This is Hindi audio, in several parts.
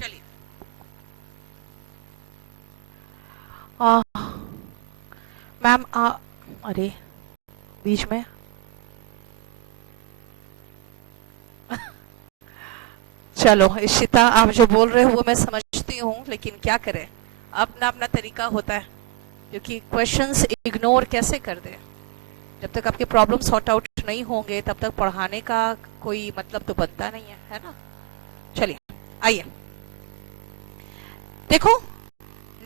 चलिए, मैम अरे बीच में चलो इशिता, आप जो बोल रहे हो वो मैं समझती हूँ, लेकिन क्या करें, अपना अपना तरीका होता है, क्योंकि क्वेश्चंस इग्नोर कैसे कर दे। जब तक आपके प्रॉब्लम सॉर्ट आउट नहीं होंगे तब तक पढ़ाने का कोई मतलब तो बनता नहीं है ना। चलिए आइए, देखो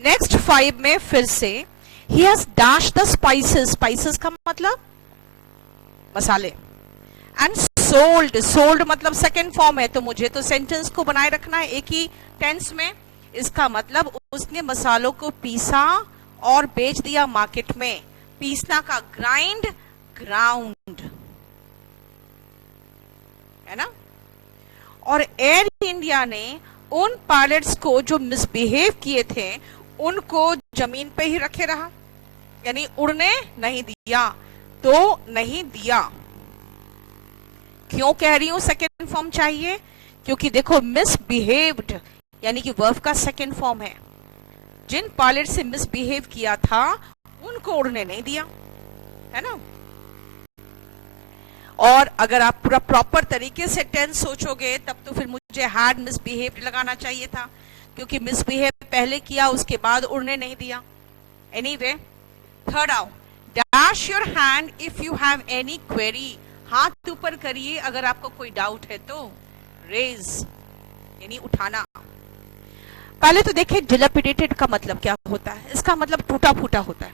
नेक्स्ट 5 में फिर से he has dash the spices, spices का मतलब मसाले, एंड सोल्ड, सोल्ड मतलब सेकेंड फॉर्म है, तो मुझे तो सेंटेंस को बनाए रखना है एक ही टेंस में। इसका मतलब उसने मसालों को पीसा और बेच दिया मार्केट में। पीसना का ग्राइंड, ग्राउंड, है ना। और एयर इंडिया ने उन पायलट्स को जो मिसबिहेव किए थे उनको जमीन पे ही रखे रहा, यानी उड़ने नहीं दिया, तो नहीं दिया। क्यों कह रही हूं सेकेंड फॉर्म चाहिए, क्योंकि देखो मिसबिहेव्ड यानी कि वर्ब का सेकेंड फॉर्म है। जिन पायलट से मिसबिहेव किया था उनको उड़ने नहीं दिया, है ना। और अगर आप पूरा प्रॉपर तरीके से टेंस सोचोगे तब तो फिर मुझे हैड मिसबिहेव्ड लगाना चाहिए था, क्योंकि मिसबिहेव पहले किया उसके बाद उड़ने नहीं दिया। एनीवे, थर्ड आओ, dash your hand if you have any query, हाथ ऊपर करिए अगर आपको कोई डाउट है तो। रेज यानी उठाना। पहले तो देखिए डिलेपिडेटेड का मतलब क्या होता है, इसका मतलब टूटा फूटा होता है।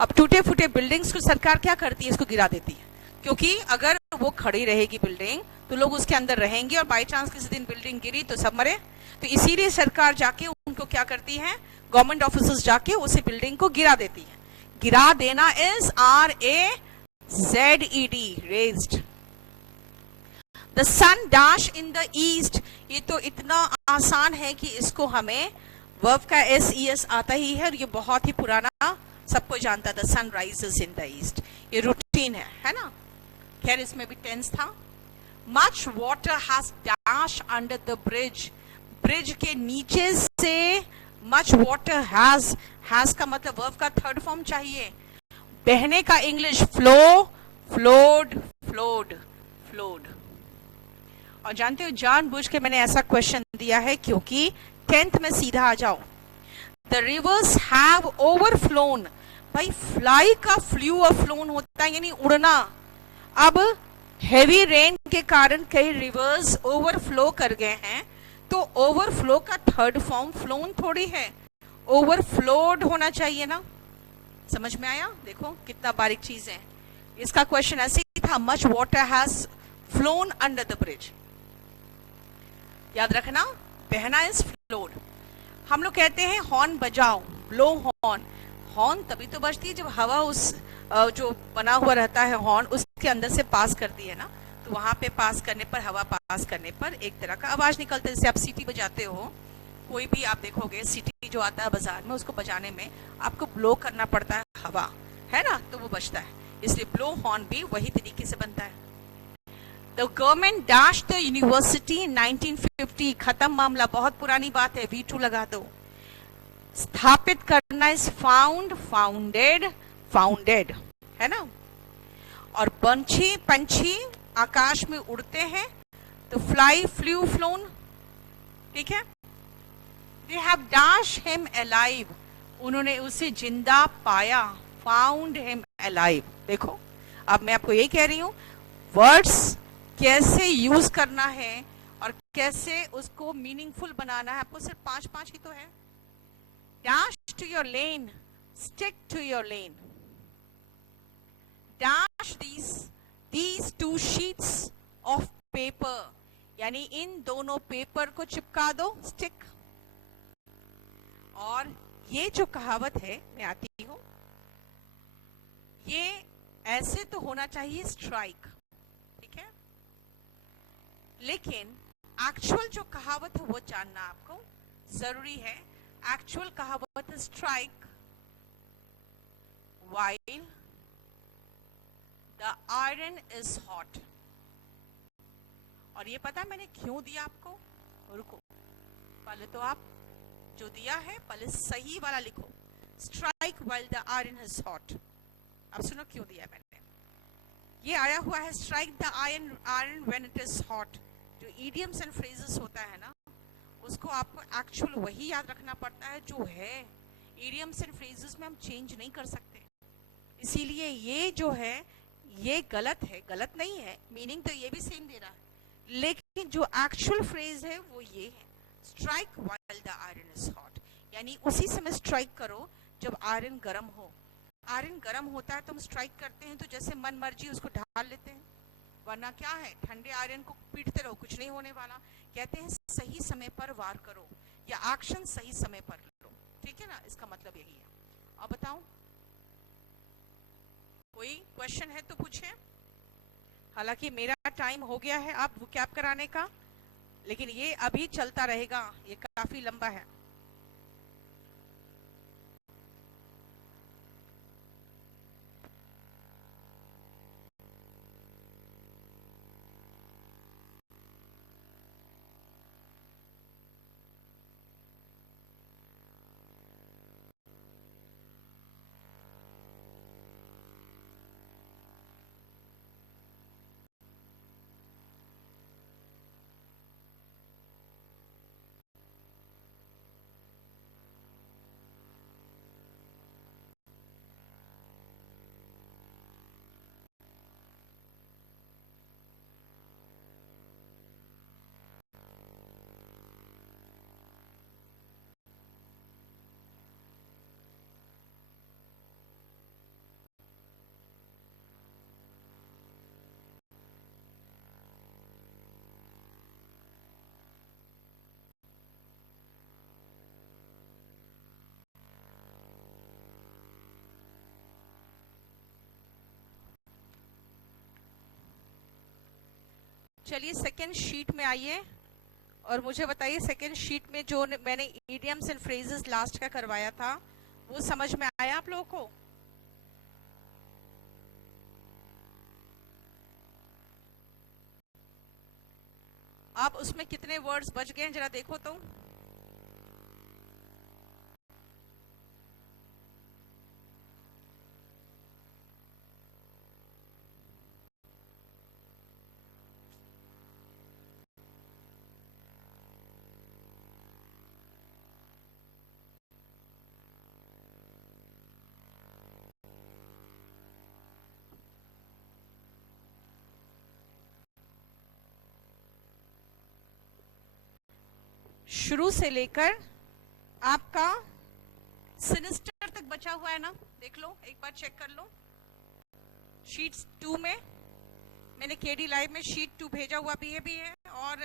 अब टूटे फूटे बिल्डिंग्स को सरकार क्या करती है, इसको गिरा देती है, क्योंकि अगर वो खड़ी रहेगी बिल्डिंग तो लोग उसके अंदर रहेंगे और बाई चांस किसी दिन बिल्डिंग गिरी तो सब मरे। तो इसीलिए सरकार जाके उनको क्या करती है, गवर्नमेंट ऑफिसर्स जाके उसी बिल्डिंग को गिरा देती है। गिरा देना is RAZED, raised. The sun dash in the east, ये तो इतना आसान है कि इसको हमें वर्ब का SES आता ही है, और ये बहुत ही पुराना सबको जानता था, sun rises in the east, ये रूटीन है ना। खैर इसमें भी टेंस था। Much water has dash under the bridge, bridge के नीचे से मच वाटर हैज का मतलब वर्ब का थर्ड फॉर्म चाहिए। बहने का English flow, flowed, flowed, flowed. और जानते हो जानबूझ के मैंने ऐसा क्वेश्चन दिया है क्योंकि 10th में सीधा आ जाओ। द रिवर्स हैव ओवरफ्लोन, भाई फ्लाई का फ्लू और फ्लोन होता है यानी उड़ना। अब हेवी रेन के कारण कई रिवर्स ओवरफ्लो कर गए हैं, तो ओवरफ्लो का थर्ड फॉर्म फ्लोन थोड़ी है, ओवरफ्लोड होना चाहिए ना। समझ में आया, देखो कितना बारीक चीज है। इसका क्वेश्चन ऐसे ही था, much water has phloem under the bridge. याद रखना, बहना इज फ्लोड। हम लोग कहते हैं हॉर्न बजाओ, ब्लो हॉर्न। हॉर्न तभी तो बजती है जब हवा उस जो बना हुआ रहता है हॉर्न उसके अंदर से पास करती है ना, तो वहां पे पास करने पर, हवा पास करने पर एक तरह का आवाज निकलता है। जैसे आप सीटी बजाते हो, कोई भी आप देखोगे सीटी जो आता है बाजार में, उसको बजाने में आपको ब्लो करना पड़ता है हवा, है ना, तो वो बजता है। इसलिए ब्लो हॉर्न भी वही तरीके से बनता है। The government dashed the university in 1950, खत्म मामला, बहुत पुरानी बात है, V2 लगा दो। स्थापित करना इज फाउंड, फाउंडेड, फाउंडेड, है ना। और पंछी, पंछी आकाश में उड़ते हैं तो फ्लाई, फ्लू, फ्लोन, ठीक है। They have dashed him alive, उन्होंने उसे जिंदा पाया, फाउंड हिम अलाइव। देखो अब मैं आपको यही कह रही हूं, वर्ड्स कैसे यूज करना है और कैसे उसको मीनिंगफुल बनाना है। आपको सिर्फ 5 ही तो है। Dash to your lane, stick to your lane. Dash these 2 sheets of paper, यानी इन दोनों पेपर को चिपका दो, स्टिक। और ये जो कहावत है, मैं आती हूं, ये ऐसे तो होना चाहिए स्ट्राइक, ठीक है, लेकिन एक्चुअल जो कहावत है वो जानना आपको जरूरी है। एक्चुअल कहावत है strike while the iron is hot। और ये पता मैंने क्यों दिया आपको, रुको, पहले तो आप जो दिया है पहले सही वाला लिखो, strike while the iron is hot. अब सुनो क्यों दिया है मैंने, ये आया हुआ है strike the iron when it is hot. जो इडियम्स एंड फ्रेजेस होता है ना, उसको आपको एक्चुअल वही याद रखना पड़ता है जो है। इडियम्स एंड फ्रेजेस में हम चेंज नहीं कर सकते, इसीलिए ये जो है ये गलत है, गलत नहीं है, मीनिंग तो ये भी सेम दे रहा है, लेकिन जो एक्चुअल फ्रेज है वो ये है, strike while the iron is hot, यानी उसी समय स्ट्राइक करो जब आयरन गर्म हो। आयरन गर्म होता है तो हम स्ट्राइक करते हैं तो जैसे मन मर्जी उसको ढाल लेते हैं, वरना क्या है, ठंडे आयरन को पीटते रहो कुछ नहीं होने वाला। कहते हैं सही समय पर वार करो या एक्शन सही समय पर लो, ठीक है ना, इसका मतलब यही है। अब बताओ कोई क्वेश्चन है तो पूछे। हालांकि मेरा टाइम हो गया है आप कैप कराने का, लेकिन ये अभी चलता रहेगा, ये काफी लंबा है। चलिए सेकेंड शीट में आइए और मुझे बताइए सेकेंड शीट में जो मैंने इडियम्स एंड फ्रेजेस लास्ट का करवाया था वो समझ में आया आप लोगों को? आप उसमें कितने वर्ड्स बच गए हैं जरा देखो तो। शुरू से लेकर आपका सिनिस्टर तक बचा हुआ है ना, देख लो एक बार चेक कर लो। शीट 2 में मैंने केडी लाइव में शीट 2 भेजा हुआ भी है और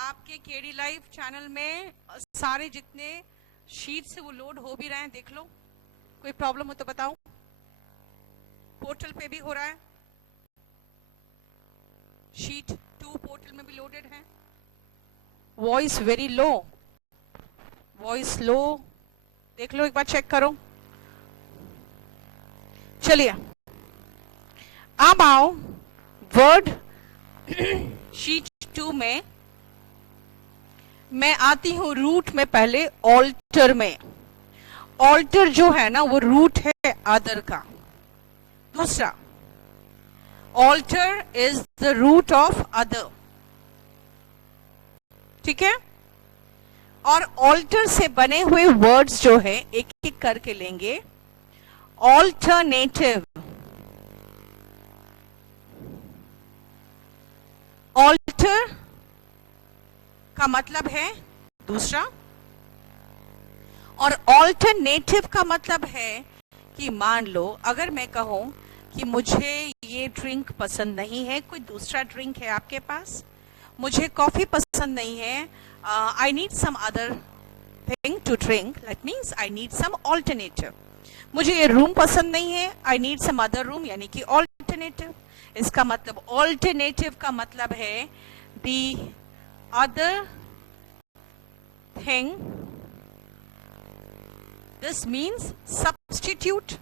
आपके केडी लाइव चैनल में सारे जितने शीट से वो लोड हो भी रहे हैं, देख लो। कोई प्रॉब्लम हो तो बताओ। पोर्टल पे भी हो रहा है, शीट 2 पोर्टल में भी लोडेड है। वॉइस वेरी लो, वॉइस लो, देख लो एक बार चेक करो। चलिए अब आओ वर्ड शीट 2 में मैं आती हूं रूट में, पहले ऑल्टर में। ऑल्टर जो है ना वो रूट है अदर का। दूसरा, alter is the root of other, ठीक है। और ऑल्टर से बने हुए वर्ड्स जो है एक एक करके लेंगे। ऑल्टरनेटिव, ऑल्टर का मतलब है दूसरा, और ऑल्टरनेटिव का मतलब है कि मान लो अगर मैं कहूं कि मुझे ये ड्रिंक पसंद नहीं है, कोई दूसरा ड्रिंक है आपके पास, मुझे कॉफी पसंद नहीं है, I need some other thing to drink, that means I need some alternative. मुझे ये रूम पसंद नहीं है, I need some other room, यानी कि ऑल्टरनेटिव। इसका मतलब ऑल्टरनेटिव का मतलब है the other thing, this means substitute.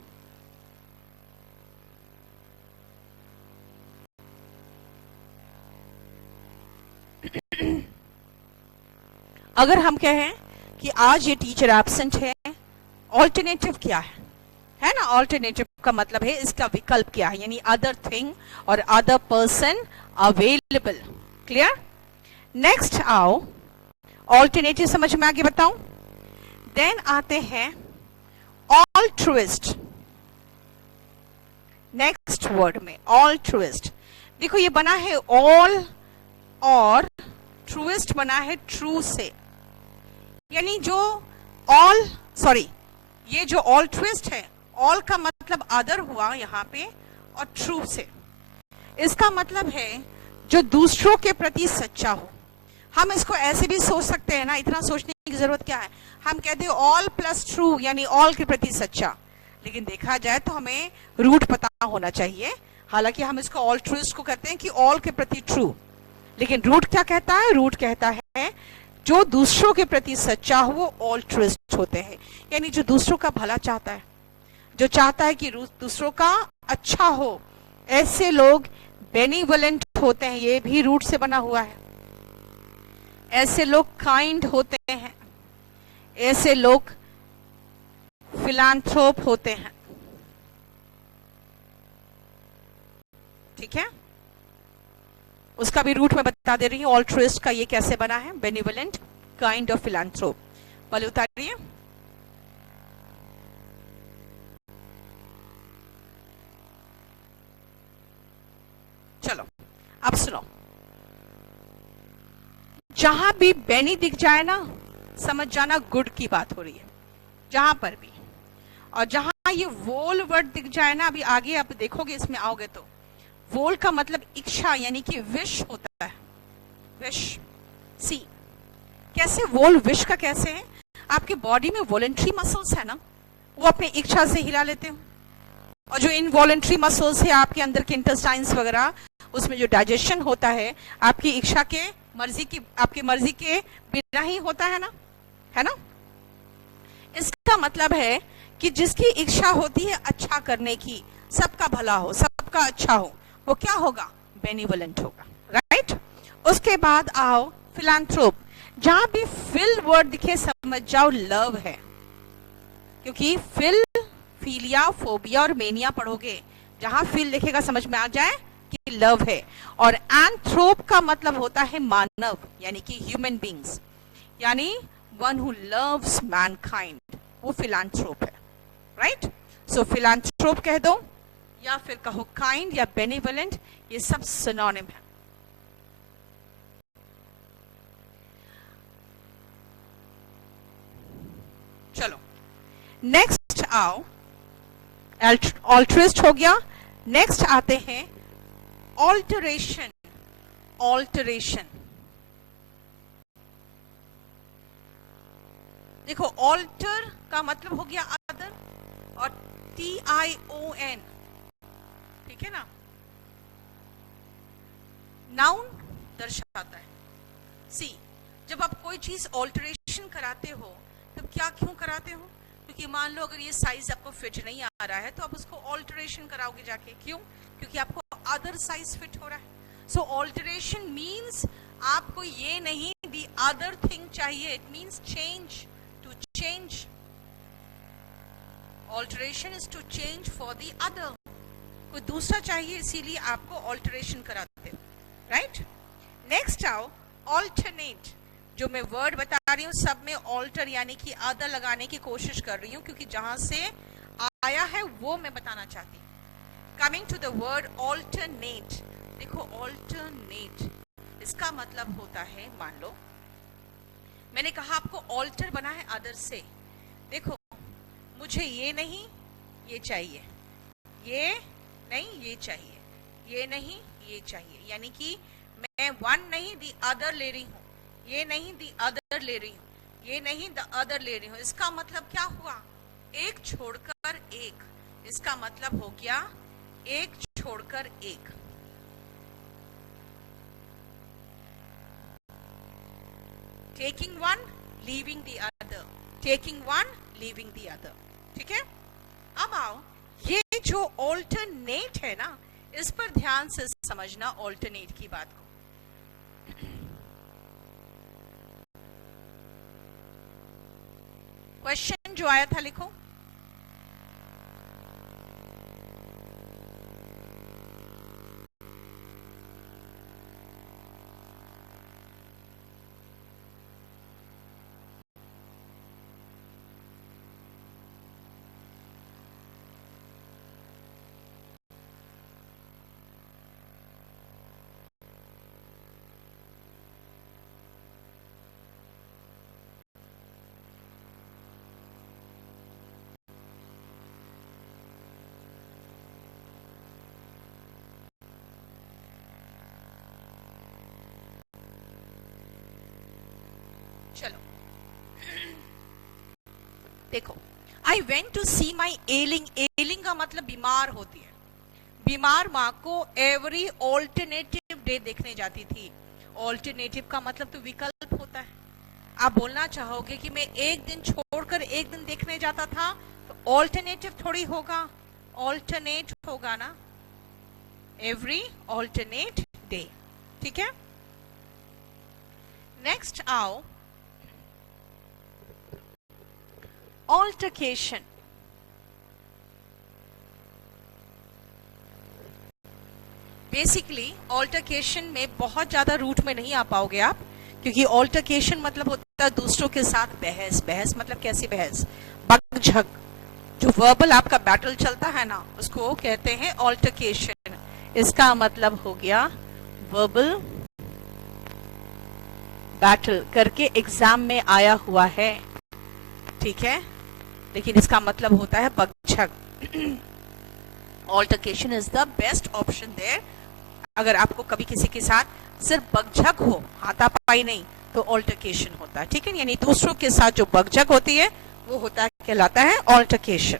अगर हम कहें कि आज ये टीचर एब्सेंट है, ऑल्टरनेटिव क्या है ना? ऑल्टरनेटिव का मतलब है इसका विकल्प क्या है, यानी अदर थिंग और other person available. Clear? Next आओ, ऑल्टरनेटिव समझ में आगे बताऊं। देन आते हैं ऑल्ट्रुइस्ट। नेक्स्ट वर्ड में ऑल्ट्रुइस्ट, देखो ये बना है ऑल और ट्रूइस्ट बना है ट्रू से, यानी जो ऑल सॉरी ये जो ऑल्ट्रुइस्ट है, ऑल का मतलब अदर हुआ यहाँ पे और ट्रू से, इसका मतलब है जो दूसरों के प्रति सच्चा हो। हम इसको ऐसे भी सोच सकते हैं ना, इतना सोचने की जरूरत क्या है, हम कहते हैं ऑल प्लस ट्रू यानी ऑल के प्रति सच्चा, लेकिन देखा जाए तो हमें रूट पता होना चाहिए। हालांकि हम इसको ऑल्ट्रुइस्ट को कहते हैं कि ऑल के प्रति ट्रू, लेकिन रूट क्या कहता है? रूट कहता है जो दूसरों के प्रति सच्चा हो वो ऑल्ट्रुइस्ट होते हैं, यानी जो दूसरों का भला चाहता है, जो चाहता है कि दूसरों का अच्छा हो, ऐसे लोग बेनिवोलेंट होते हैं। ये भी रूट से बना हुआ है। ऐसे लोग काइंड होते हैं, ऐसे लोग फिलांथ्रोप होते हैं। ठीक है, उसका भी रूट में बता दे रही हूं, ऑल्ट्रुइस्ट का ये कैसे बना है, बेनिवोलेंट, काइंड और फिलांथ्रोप। पहले उतारिए। चलो अब सुनो, जहां भी बेनी दिख जाए ना, समझ जाना गुड की बात हो रही है, जहां पर भी। और जहां ये वोल वर्ड दिख जाए ना, अभी आगे आप देखोगे इसमें आओगे तो, वोल का मतलब इच्छा यानी कि विश होता है, विश। सी कैसे वोल विश का कैसे है? आपके बॉडी में वॉलेंट्री मसल्स है ना, वो अपनी इच्छा से हिला लेते हो, और जो इनवॉलेंट्री मसल्स है आपके अंदर के इंटेस्टाइन्स वगैरह, उसमें जो डाइजेशन होता है आपकी इच्छा के मर्जी की, आपकी मर्जी के बिना ही होता है ना? इसका मतलब है कि जिसकी इच्छा होती है अच्छा करने की, सबका भला हो, सबका अच्छा हो, वो क्या होगा? बेनिवोलेंट होगा। राइट? उसके बाद आओ फिलांथ्रोप। जहां भी फिल वर्ड दिखे समझ जाओ लव है, क्योंकि फिल, फीलिया, फोबिया और मेनिया पढ़ोगे, जहां फिल लिखेगा समझ में आ जाए कि लव है। और एंथ्रोप का मतलब होता है मानव, यानी कि ह्यूमन बींग्स, यानी वन हु लव्स मैनकाइंड, वो फिलांथ्रोप है। राइट? सो फिलांथ्रोप कह दो या फिर कहो काइंड या बेनिवोलेंट, ये सब सिनोनिम है। चलो नेक्स्ट आओ, ऑल्ट्रिस्ट हो गया। नेक्स्ट आते हैं ऑल्टरेशन। ऑल्टरेशन देखो, ऑल्टर का मतलब हो गया अदर, और TION, ठीक है ना, नाउन दर्शाता है। सी, जब आप कोई चीज ऑल्टरेशन कराते हो तब क्या क्यों कराते हो? क्योंकि मान लो अगर ये साइज आपको फिट नहीं आ रहा है तो आप उसको ऑल्टरेशन कराओगे जाके। क्यों? क्योंकि आपको अदर साइज फिट हो रहा है। सो ऑल्टरेशन मीन्स आपको ये नहीं दी अदर थिंग चाहिए, it means change, to change. Alteration is to change for the other, कोई दूसरा चाहिए इसीलिए आपको ऑल्टरेशन कराते हो। राइट? नेक्स्ट आओ ऑल्टरनेट। जो मैं वर्ड बता रही हूँ सब में ऑल्टर यानी कि अदर लगाने की कोशिश कर रही हूँ, क्योंकि जहां से आया है वो मैं बताना चाहती हूँ। Coming to the word alternate. देखो ऑल्टरनेट इसका मतलब होता है, मान लो मैंने कहा आपको ऑल्टर बना है अदर से। देखो मुझे ये नहीं ये चाहिए, ये नहीं ये चाहिए, ये नहीं ये चाहिए, यानी कि मैं वन नहीं दी अदर ले रही हूँ, ये नहीं दी अदर ले रही हूँ, ये नहीं द अदर ले रही हूँ। इसका मतलब क्या हुआ? एक छोड़कर एक। इसका मतलब हो गया एक छोड़कर एक। Taking one leaving the other, taking one leaving the other. ठीक है? अब आओ, ये जो ऑल्टरनेट है ना, इस पर ध्यान से समझना ऑल्टरनेट की बात को। क्वेश्चन जो आया था लिखो। चलो देखो, आई वेंट टू सी माई एलिंग। एलिंग का मतलब बीमार होती है। बीमार माँ को एवरी ऑल्टरनेटिव डे देखने जाती थी। ऑल्टरनेटिव का मतलब तो विकल्प होता है। आप बोलना चाहोगे कि मैं एक दिन छोड़कर एक दिन देखने जाता था, तो ऑल्टरनेटिव थोड़ी होगा, ऑल्टरनेट होगा ना, एवरी ऑल्टरनेट डे। ठीक है, नेक्स्ट आओ, ऑल्टरकेशन। बेसिकली ऑल्टरकेशन में बहुत ज्यादा रूट में नहीं आ पाओगे आप, क्योंकि ऑल्टरकेशन मतलब होता है दूसरों के साथ बहस। बहस मतलब कैसी बहस? बकझक। जो वर्बल आपका बैटल चलता है ना, उसको कहते हैं ऑल्टरकेशन। इसका मतलब हो गया वर्बल बैटल करके एग्जाम में आया हुआ है, ठीक है, लेकिन इसका मतलब होता है बकझक। Altercation is the best option there. अगर आपको कभी किसी के साथ सिर्फ बकझक हो, हाथापाई नहीं, तो ऑल्टरकेशन होता है, ठीक है। यानी दूसरों के साथ जो बकझक होती है वो होता है, कहलाता है altercation.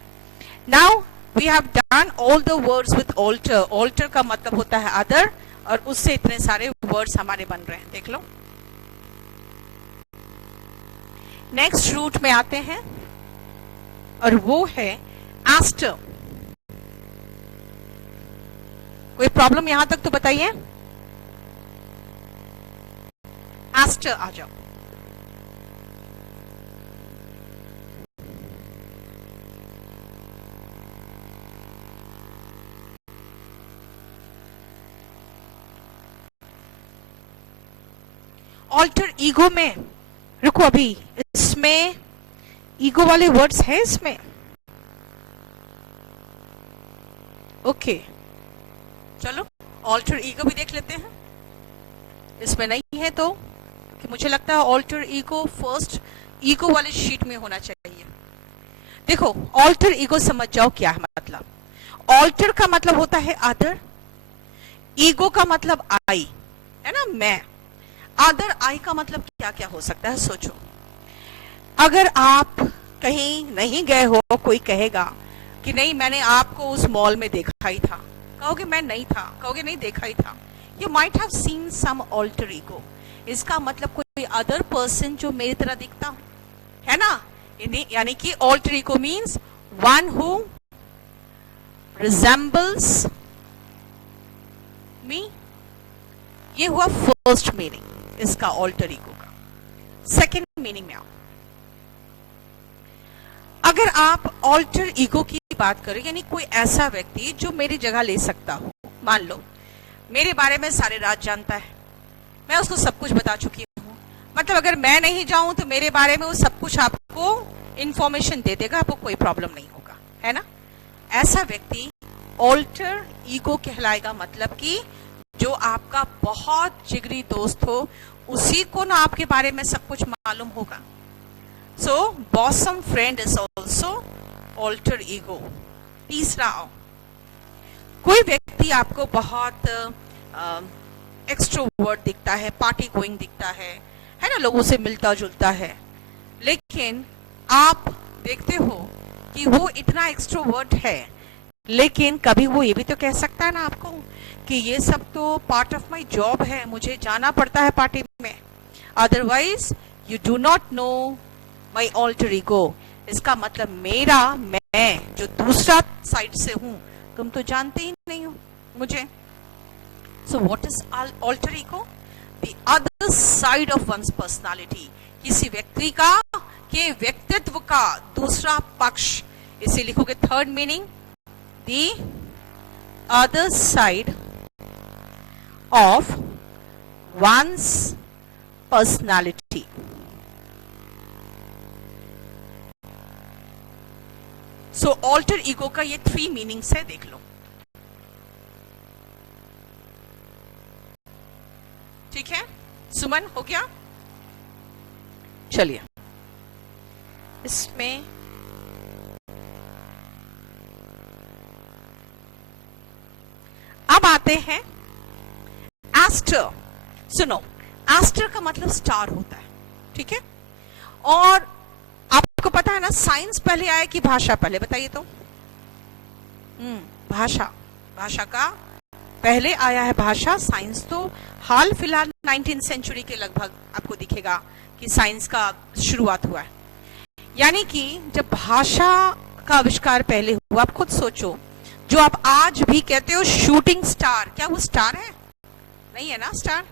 Now we have done all the words with alter. Alter का मतलब होता है अदर, और उससे इतने सारे वर्ड्स हमारे बन रहे हैं, देख लो। नेक्स्ट रूट में आते हैं, और वो है एस्टर। कोई प्रॉब्लम यहां तक तो बताइए। एस्टर आ जाओ। ऑल्टर ईगो में, रुको अभी, इसमें ईगो वाले वर्ड्स हैं इसमें, ओके चलो ऑल्टर ईगो भी देख लेते हैं। इसमें नहीं है तो, कि मुझे लगता है ऑल्टर ईगो फर्स्ट ईगो वाले शीट में होना चाहिए। देखो ऑल्टर ईगो समझ जाओ क्या है मतलब। ऑल्टर का मतलब होता है अदर, ईगो का मतलब आई, है ना, मैं। अदर आई का मतलब क्या क्या हो सकता है, सोचो। अगर आप कहीं नहीं गए हो, कोई कहेगा कि नहीं मैंने आपको उस मॉल में देखा ही था, कहोगे मैं नहीं था, कहोगे नहीं देखा ही था। You might have seen some alter ego. इसका मतलब कोई अदर पर्सन जो मेरी तरह दिखता हो, है ना। यानी कि alter ego means one who resembles me. ये हुआ फर्स्ट मीनिंग इसका ऑल्टर ईगो का। सेकेंड मीनिंग में आओ, अगर आप ऑल्टर ईगो की बात करें, यानी कोई ऐसा व्यक्ति जो मेरी जगह ले सकता हो। मान लो मेरे बारे में सारे राज जानता है, मैं उसको सब कुछ बता चुकी हूँ, मतलब अगर मैं नहीं जाऊं तो मेरे बारे में वो सब कुछ आपको इंफॉर्मेशन दे देगा, आपको कोई प्रॉब्लम नहीं होगा, है ना। ऐसा व्यक्ति ऑल्टर ईगो कहलाएगा। मतलब कि जो आपका बहुत जिगरी दोस्त हो, उसी को ना आपके बारे में सब कुछ मालूम होगा। So bosom friend is also alter ego. तीसरा, कोई व्यक्ति आपको बहुत एक्सट्रोवर्ट दिखता है, पार्टी गोइंग दिखता है ना, लोगों से मिलता जुलता है, लेकिन आप देखते हो कि वो इतना एक्सट्रोवर्ट है, लेकिन कभी वो ये भी तो कह सकता है ना आपको कि ये सब तो पार्ट ऑफ माय जॉब है, मुझे जाना पड़ता है पार्टी में, otherwise you do not know my alter ego. इसका मतलब मेरा मैं जो दूसरा साइड से हूं, तुम तो जानते ही नहीं हो मुझे। So what is alter ego? The other side of one's personality. किसी व्यक्ति का के व्यक्तित्व का दूसरा पक्ष, इसे लिखोगे third meaning, the other side of one's personality. So alter ego का ये 3 मीनिंग्स है, देख लो। ठीक है सुमन, हो गया? चलिए इसमें अब आते हैं एस्टर। सुनो, एस्टर का मतलब स्टार होता है, ठीक है? और आपको पता है ना, साइंस पहले आया कि भाषा पहले? बताइए तो। भाषा का पहले आया है भाषा। साइंस तो हाल फिलहाल 19th सेंचुरी के लगभग आपको दिखेगा कि साइंस का शुरुआत हुआ है। यानी कि जब भाषा का आविष्कार पहले हुआ, आप खुद सोचो, जो आप आज भी कहते हो शूटिंग स्टार, क्या वो स्टार है? नहीं है ना स्टार।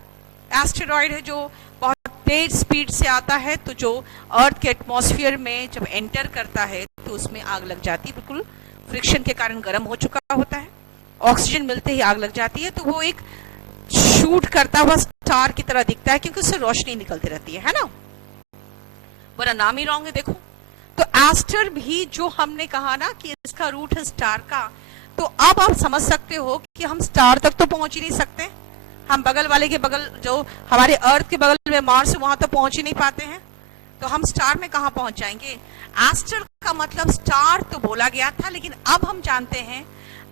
एस्टेरॉइड है जो बहुत तेज स्पीड से आता है, तो जो अर्थ के एटमॉस्फेयर में जब एंटर करता है तो उसमें आग लग जाती है, बिल्कुल फ्रिक्शन के कारण गर्म हो चुका होता है, ऑक्सीजन मिलते ही आग लग जाती है, तो वो एक शूट करता हुआ स्टार की तरह दिखता है क्योंकि उससे रोशनी निकलती रहती है ना? बड़ा नाम ही रॉन्ग है देखो। तो एस्टर भी जो हमने कहा ना कि इसका रूट है स्टार का, तो अब आप समझ सकते हो कि हम स्टार तक तो पहुंच ही नहीं सकते। हम बगल वाले के बगल, जो हमारे अर्थ के बगल में मार्स, वहां तो पहुंच ही नहीं पाते हैं, तो हम स्टार में कहां पहुंच जाएंगे? एस्टर का मतलब स्टार तो बोला गया था, लेकिन अब हम जानते हैं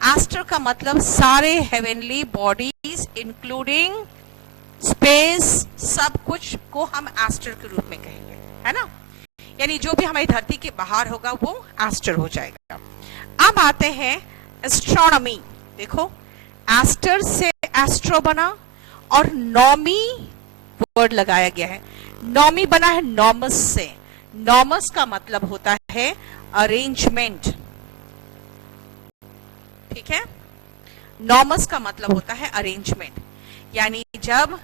एस्टर का मतलब सारे हेवनली बॉडीज इंक्लूडिंग स्पेस, सब कुछ को हम एस्टर के रूप में कहेंगे, है ना? यानी जो भी हमारी धरती के बाहर होगा वो एस्टर हो जाएगा। अब आते हैं एस्ट्रोनॉमी। देखो, एस्टर से एस्ट्रो बना और नॉमी वर्ड लगाया गया है। नॉमी बना है नॉमस से। नॉमस का मतलब होता है अरेंजमेंट, ठीक है? नॉमस का मतलब होता है अरेंजमेंट, यानी जब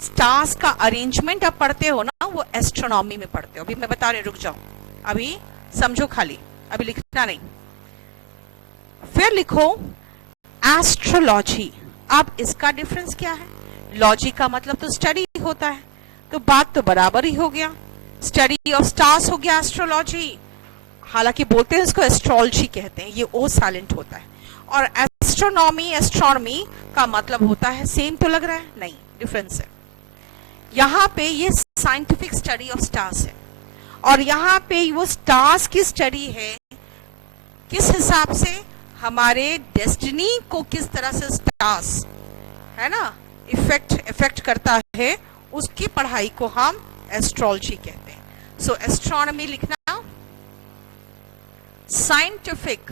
स्टार्स का अरेंजमेंट आप पढ़ते हो ना, वो एस्ट्रोनॉमी में पढ़ते हो। अभी मैं बता रही, रुक जाओ, अभी समझो खाली, अभी लिखना नहीं। फिर लिखो एस्ट्रोलॉजी। अब इसका डिफरेंस क्या है? लॉजी का मतलब तो स्टडी होता है, तो बात तो बराबर ही हो गया। स्टडी ऑफ स्टार्स हो गया एस्ट्रोलॉजी, हालांकि बोलते हैं इसको एस्ट्रोलॉजी कहते हैं, ये ओ साइलेंट होता है। और एस्ट्रोनॉमी, एस्ट्रोनॉमी का मतलब होता है, सेम तो लग रहा है? नहीं, डिफरेंस है। यहाँ पे ये साइंटिफिक स्टडी ऑफ स्टार्स है, और यहाँ पे वो स्टार्स की स्टडी है किस हिसाब से, हमारे डेस्टिनी को किस तरह से स्टार्स, है ना, इफेक्ट करता है, उसकी पढ़ाई को हम एस्ट्रोलॉजी कहते हैं। सो एस्ट्रोनॉमी लिखना, scientific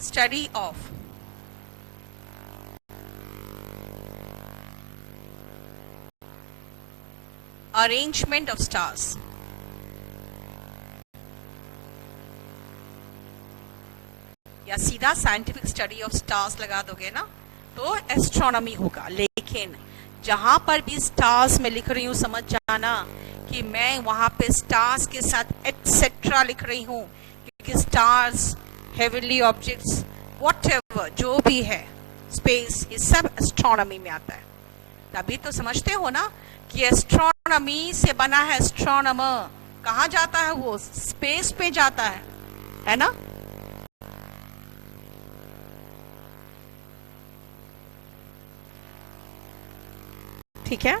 study of arrangement of stars. या सीधा साइंटिफिक स्टडी ऑफ स्टार्स लगा दोगे ना तो एस्ट्रोनॉमी होगा। लेकिन जहां पर भी स्टार्स में लिख रही हूं, समझ जाना कि मैं वहां पे स्टार्स के साथ एटसेट्रा लिख रही हूं, क्योंकि स्टार्स, हेवनली ऑब्जेक्ट्स, व्हाटएवर जो भी है, स्पेस, ये सब एस्ट्रोनॉमी में आता है। तभी तो समझते हो ना कि एस्ट्रोनॉमी से बना है एस्ट्रोनॉमर। कहाँ जाता है वो? स्पेस पे जाता है ना? ठीक है,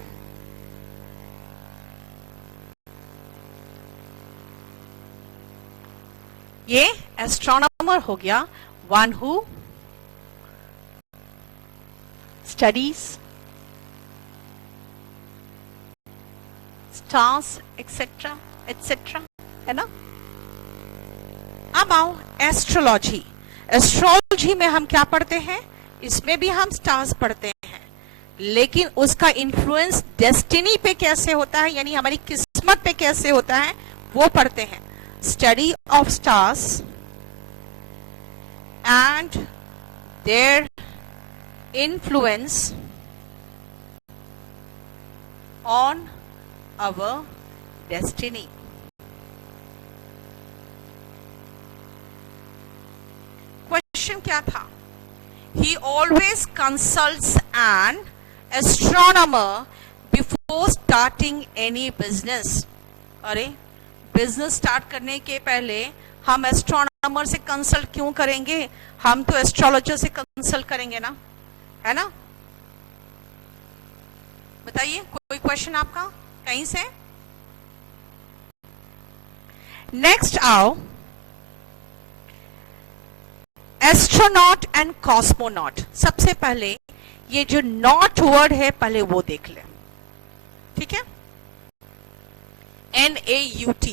ये एस्ट्रोनॉमर हो गया, one who studies stars etcetera etcetera, है ना? अब आओ एस्ट्रोलॉजी। एस्ट्रोलॉजी में हम क्या पढ़ते हैं? इसमें भी हम स्टार्स पढ़ते हैं, लेकिन उसका इन्फ्लुएंस डेस्टिनी पे कैसे होता है, यानी हमारी किस्मत पे कैसे होता है, वो पढ़ते हैं। Study of stars and their influence on our destiny. Question क्या था? He always consults an astronomer before starting any business. अरे बिजनेस स्टार्ट करने के पहले हम एस्ट्रोनॉमर से कंसल्ट क्यों करेंगे? हम तो एस्ट्रोलॉजर से कंसल्ट करेंगे ना, है ना? बताइए, कोई क्वेश्चन आपका कहीं से? नेक्स्ट आओ, एस्ट्रोनॉट एंड कॉस्मोनॉट। सबसे पहले ये जो नॉट वर्ड है पहले वो देख ले, ठीक है? NAUT।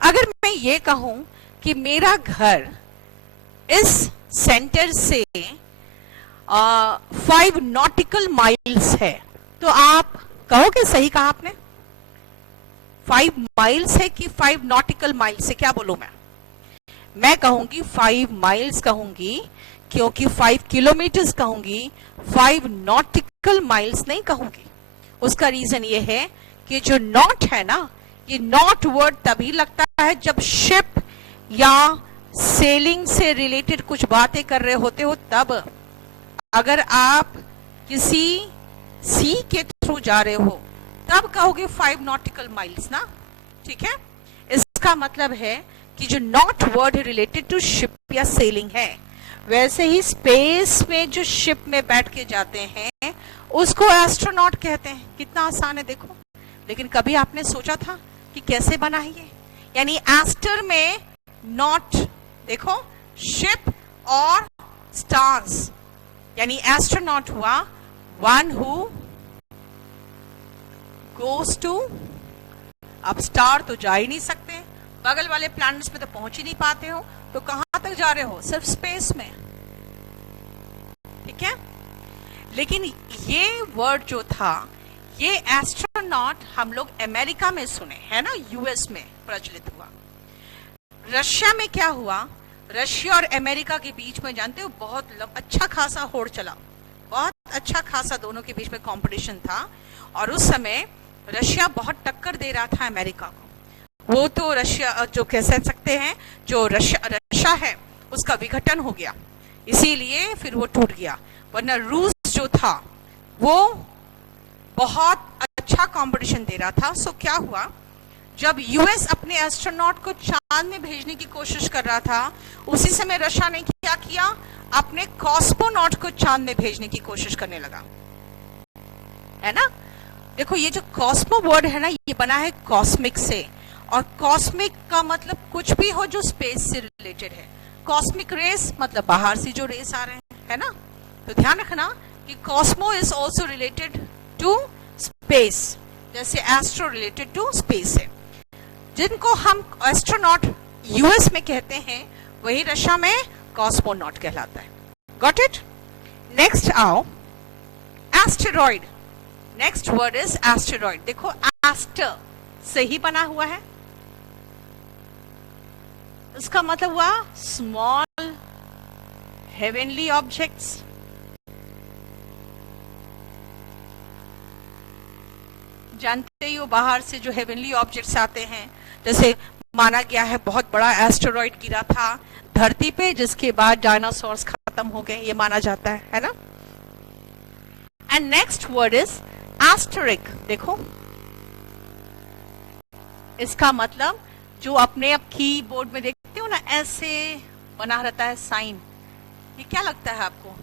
अगर मैं ये कहूं कि मेरा घर इस सेंटर से 5 नॉटिकल माइल्स है, तो आप कहोगे सही कहा आपने? 5 माइल्स है कि 5 नॉटिकल माइल्स है? क्या बोलूं मैं कहूंगी 5 माइल्स कहूंगी, क्योंकि 5 किलोमीटर्स कहूंगी, 5 नॉटिकल माइल्स नहीं कहूंगी। उसका रीजन ये है कि जो नॉट है ना, ये नॉट वर्ड तभी लगता है जब शिप या सेलिंग से रिलेटेड कुछ बातें कर रहे होते हो तब। अगर आप किसी सी के थ्रू जा रहे हो तब कहोगे 5 नॉटिकल माइल्स ना, ठीक है? इसका मतलब है कि जो naut word related to ship या सेलिंग है, वैसे ही स्पेस में जो शिप में बैठ के जाते हैं उसको एस्ट्रोनॉट कहते हैं। कितना आसान है देखो। लेकिन कभी आपने सोचा था कि कैसे बना है ये? यानी एस्टर में नॉट, देखो शिप और स्टार्स, यानी एस्ट्रोनॉट हुआ वन हु गोस टू, अब स्टार तो जा ही नहीं सकते, बगल वाले प्लैनेट्स पे तो पहुंच ही नहीं पाते हो, तो कहां तक जा रहे हो? सिर्फ स्पेस में, ठीक है? लेकिन ये वर्ड जो था, ये एस्ट्रोनॉट हम लोग अमेरिका में सुने हैं ना, यूएस में प्रचलित हुआ। रशिया में क्या हुआ? रशिया और अमेरिका के बीच में जानते हो बहुत अच्छा खासा होड़ चला, बहुत अच्छा खासा दोनों के बीच में कंपटीशन था, और उस समय रशिया बहुत टक्कर दे रहा था अमेरिका को। वो तो रशिया जो कह सकते हैं, जो रशिया है उसका विघटन हो गया, इसीलिए फिर वो टूट गया। वरना रूस जो था वो बहुत अच्छा कंपटीशन दे रहा था। सो क्या हुआ, जब यूएस अपने एस्ट्रोनॉट को चांद में भेजने की कोशिश कर रहा था, उसी समय रशिया ने क्या किया? अपने कॉस्मोनॉट को चांद में भेजने की कोशिश करने लगा, है ना? देखो ये जो कॉस्मो वर्ड है ना, ये बना है कॉस्मिक से, और कॉस्मिक का मतलब कुछ भी हो जो स्पेस से रिलेटेड है। कॉस्मिक रेस मतलब बाहर से जो रेस आ रहे हैं, है ना? तो ध्यान रखना कि cosmo is also related to space, जैसे एस्ट्रो रिलेटेड टू स्पेस है। जिनको हम एस्ट्रोनॉट यूएस में कहते हैं, वही रशिया में कॉस्मोनॉट कहलाता है। Got it? नेक्स्ट आओ, asteroid. Next word is asteroid. देखो एस्टर से ही बना हुआ है, इसका मतलब हुआ स्मॉल हेवनली ऑब्जेक्ट्स। जानते ही हो बाहर से जो हेवनली ऑब्जेक्ट्स आते हैं, जैसे माना गया है बहुत बड़ा एस्टेरॉइड गिरा था धरती पे, जिसके बाद डायनासोर्स खत्म हो गए, ये माना जाता है ना? And next word is asterisk. देखो इसका मतलब जो अपने अब कीबोर्ड में देखते हो ना, ऐसे बना रहता है साइन, ये क्या लगता है आपको?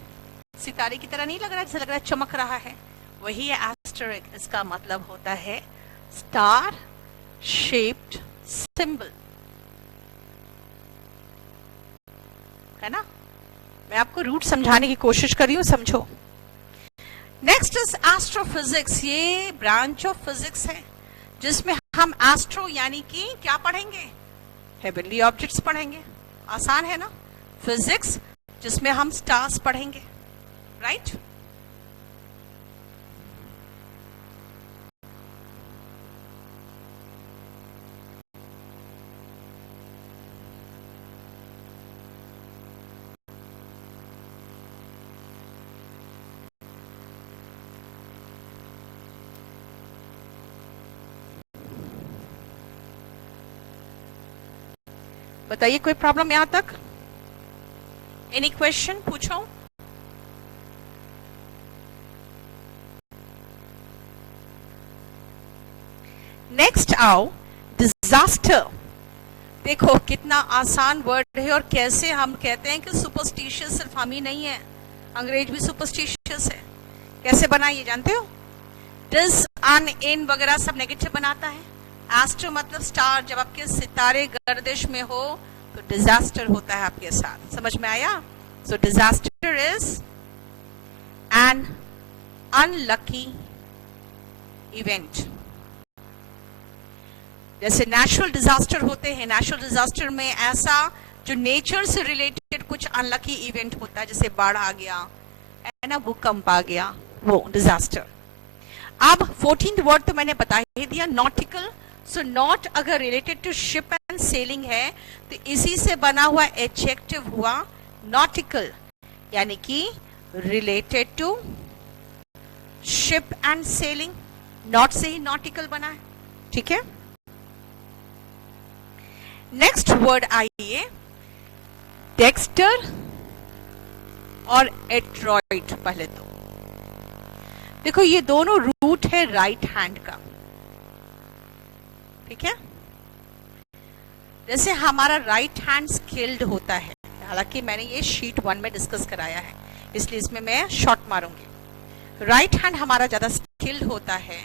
सितारे की तरह नहीं लग रहा है? जैसे लग रहा है चमक रहा है, वही है एस्टेरिक। इसका मतलब होता है स्टार शेप्ड सिंबल, है ना? मैं आपको रूट समझाने की कोशिश कर रही हूं, समझो। Next is astrophysics. ये ब्रांच ऑफ फिजिक्स है जिसमें हम एस्ट्रो यानी कि क्या पढ़ेंगे? हेवनली ऑब्जेक्ट्स पढ़ेंगे। आसान है ना? फिजिक्स जिसमें हम स्टार्स पढ़ेंगे, राइट? बताइए, कोई प्रॉब्लम यहां तक? एनी क्वेश्चन पूछो। नेक्स्ट आओ, डिजास्टर। देखो कितना आसान वर्ड है और कैसे हम कहते हैं कि सुपरस्टिशियस सिर्फ हम ही नहीं है, अंग्रेज भी सुपरस्टिशियस है। कैसे बना ये जानते हो? डिस, अन, इन वगैरह सब नेगेटिव बनाता है। एस्ट्रो मतलब स्टार, जब आपके सितारे गर्दिश में हो तो डिजास्टर होता है आपके साथ। समझ में आया? So disaster is an unlucky event. जैसे नेचुरल डिजास्टर होते हैं, नेचुरल डिजास्टर में ऐसा जो नेचर से रिलेटेड कुछ अनलकी इवेंट होता है, जैसे बाढ़ आ गया है ना, भूकंप आ गया, वो डिजास्टर। अब 14th वर्ड तो मैंने बता ही दिया, नॉटिकल। सो नॉट अगर related to ship and sailing है तो इसी से बना हुआ एडजेक्टिव हुआ नॉटिकल, यानी कि related to ship and sailing. Naut से ही नॉटिकल बना है, ठीक है। नेक्स्ट वर्ड आइए, डेक्स्टर और एड्रॉइड। पहले तो देखो ये दोनों रूट है राइट हैंड का, ठीक है। जैसे हमारा राइट हैंड स्किल्ड होता है, हालांकि मैंने ये शीट 1 में डिस्कस कराया है इसलिए इसमें मैं शॉर्ट मारूंगी। राइट हैंड हमारा ज्यादा स्किल्ड होता है,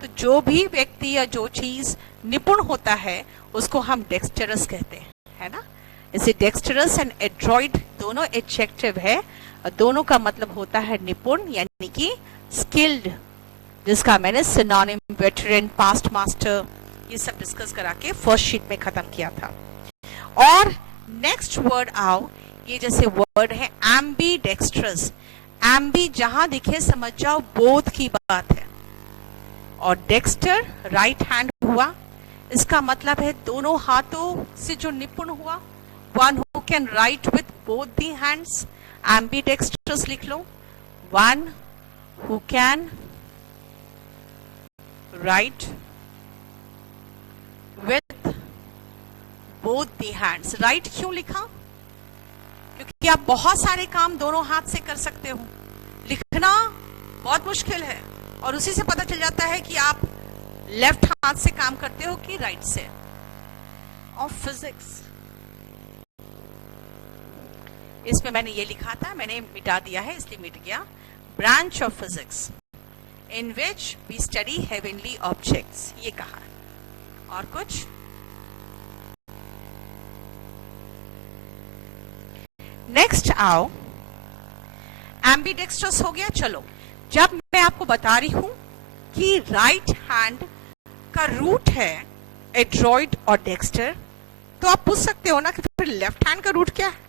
तो जो भी व्यक्ति या जो चीज निपुण होता है उसको हम डेक्स्टरस कहते हैं, है ना। इसे डेक्स्टरस एंड एड्रॉइड दोनों एडजेक्टिव है और दोनों का मतलब होता है निपुण, यानी कि स्किल्ड, जिसका मैंने सिनोनिम, वेटरन, पास्ट मास्टर, ये सब डिस्कस करा के फर्स्ट शीट में खत्म किया था। और नेक्स्ट वर्ड आओ, ये जैसे वर्ड है एम्बी डेक्स्ट्रस। एम्बी जहां दिखे समझ जाओ बोथ की बात है, और डेक्स्टर राइट हैंड हुआ, इसका मतलब है दोनों हाथों से जो निपुण हुआ, one who can write with both the hands. Ambidextrous लिख लो, one who can write with both the hands. Write क्यों लिखा? क्योंकि आप बहुत सारे काम दोनों हाथ से कर सकते हो, लिखना बहुत मुश्किल है और उसी से पता चल जाता है कि आप लेफ्ट हाथ से काम करते हो कि राइट से। और फिजिक्स, इसमें मैंने ये लिखा था, मैंने मिटा दिया है इसलिए मिट गया। Branch of physics in which we study heavenly objects, ये कहा। और कुछ? नेक्स्ट आओ, एम्बीडेक्स्ट्रस हो गया। चलो, जब मैं आपको बता रही हूं कि राइट हैंड का रूट है एड्रॉइड और डेक्स्टर, तो आप पूछ सकते हो ना कि फिर लेफ्ट हैंड का रूट क्या है?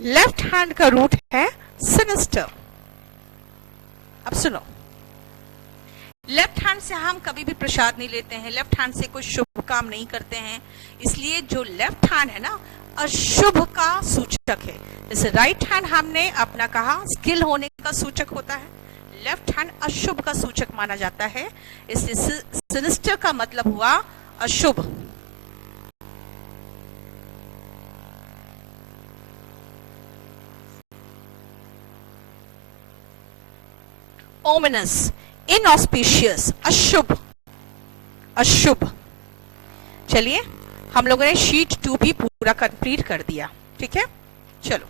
लेफ्ट हैंड का रूट है सिनिस्टर। अब सुनो, लेफ्ट हैंड से हम कभी भी प्रसाद नहीं लेते हैं, लेफ्ट हैंड से कोई शुभ काम नहीं करते हैं, इसलिए जो लेफ्ट हैंड है ना अशुभ का सूचक है। जैसे राइट हैंड हमने अपना कहा स्किल होने का सूचक होता है, लेफ्ट हैंड अशुभ का सूचक माना जाता है, इसलिए सिनिस्टर का मतलब हुआ अशुभ। ओमिनस, इनऑस्पिशियस, अशुभ, अशुभ। चलिए, हम लोगों ने शीट 2 भी पूरा कंप्लीट कर दिया, ठीक है। चलो,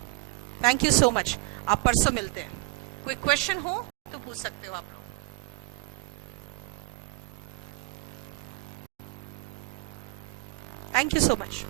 थैंक यू सो मच। आप परसों मिलते हैं। कोई क्वेश्चन हो तो पूछ सकते हो आप लोग। Thank you so much.